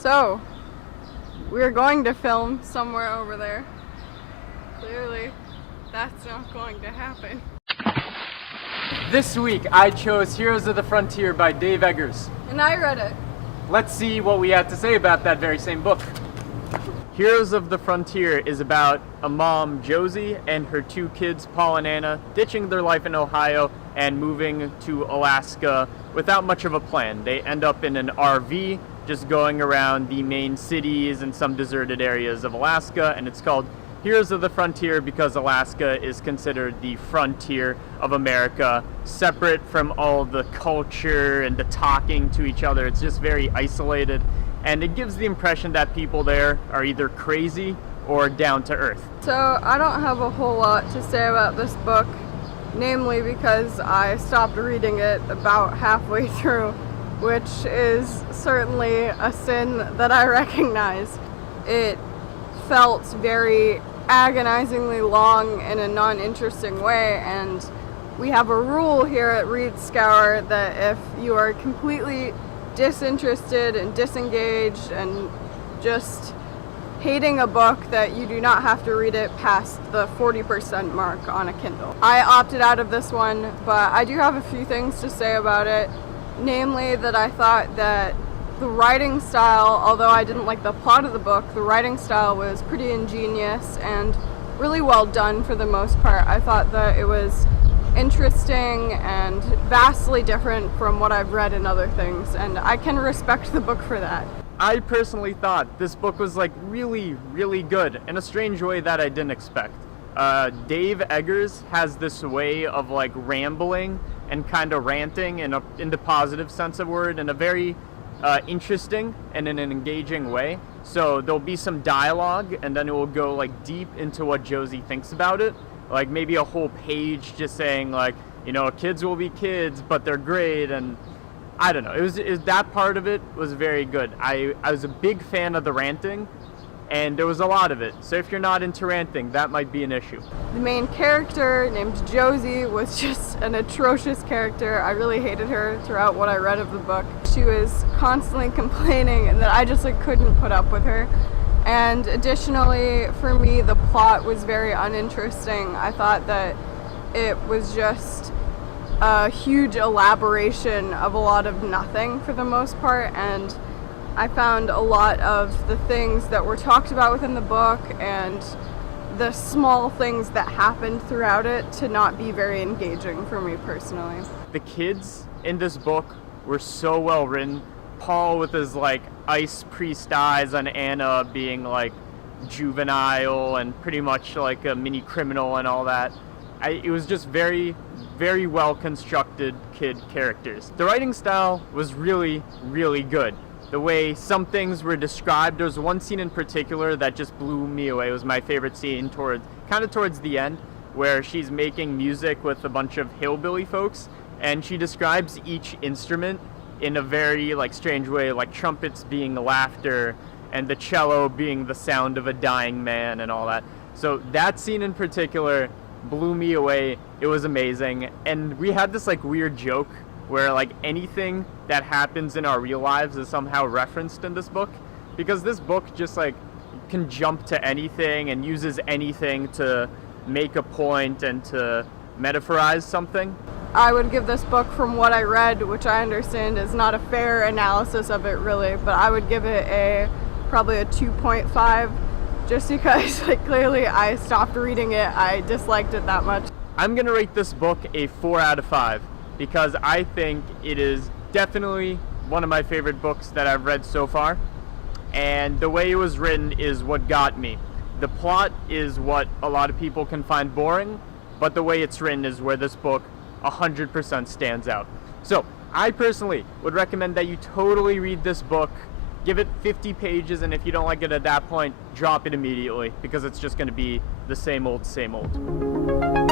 So, we're going to film somewhere over there. Clearly, that's not going to happen. This week, I chose Heroes of the Frontier by Dave Eggers. And I read it. Let's see what we have to say about that very same book. Heroes of the Frontier is about a mom, Josie, and her two kids, Paul and Anna, ditching their life in Ohio and moving to Alaska without much of a plan. They end up in an RV, just going around the main cities and some deserted areas of Alaska, and it's called Heroes of the Frontier because Alaska is considered the frontier of America, separate from all the culture and the talking to each other. It's just very isolated, and it gives the impression that people there are either crazy or down to earth. So I don't have a whole lot to say about this book, namely because I stopped reading it about halfway through, which is certainly a sin that I recognize. It felt very agonizingly long in a non-interesting way, and we have a rule here at readscour that if you are completely disinterested and disengaged and just hating a book, that you do not have to read it past the 40% mark on a Kindle. I opted out of this one, but I do have a few things to say about it, namely that I thought that the writing style, although I didn't like the plot of the book, the writing style was pretty ingenious and really well done for the most part. I thought that it was interesting and vastly different from what I've read in other things, and I can respect the book for that. I personally thought this book was really, really good in a strange way that I didn't expect. Dave Eggers has this way of rambling and kind of ranting in the positive sense of word in a very interesting and in an engaging way. So there'll be some dialogue, and then it will go deep into what Josie thinks about it. Maybe a whole page just saying kids will be kids, but they're great, and I don't know. It was that part of it was very good. I was a big fan of the ranting, and there was a lot of it. So if you're not into ranting, that might be an issue. The main character, named Josie, was just an atrocious character. I really hated her throughout what I read of the book. She was constantly complaining, and that I just couldn't put up with her. And additionally, for me, the plot was very uninteresting. I thought that it was just a huge elaboration of a lot of nothing for the most part, and I found a lot of the things that were talked about within the book and the small things that happened throughout it to not be very engaging for me personally. The kids in this book were so well written. Paul with his ice priest eyes on Anna being juvenile and pretty much a mini criminal and all that. It was just very, very well constructed kid characters. The writing style was really, really good. The way some things were described, there was one scene in particular that just blew me away. It was my favorite scene towards the end, where she's making music with a bunch of hillbilly folks, and she describes each instrument in a very strange way, trumpets being laughter and the cello being the sound of a dying man and all that. So that scene in particular blew me away. It was amazing. And we had this weird joke where anything that happens in our real lives is somehow referenced in this book, because this book just can jump to anything and uses anything to make a point and to metaphorize something. I would give this book, from what I read, which I understand is not a fair analysis of it really, but I would give it probably a 2.5, just because clearly I stopped reading it. I disliked it that much. I'm gonna rate this book a 4 out of 5 because I think it is definitely one of my favorite books that I've read so far, and the way it was written is what got me. The plot is what a lot of people can find boring, but the way it's written is where this book 100% stands out. So I personally would recommend that you totally read this book, give it 50 pages, and if you don't like it at that point, drop it immediately, because it's just going to be the same old, same old.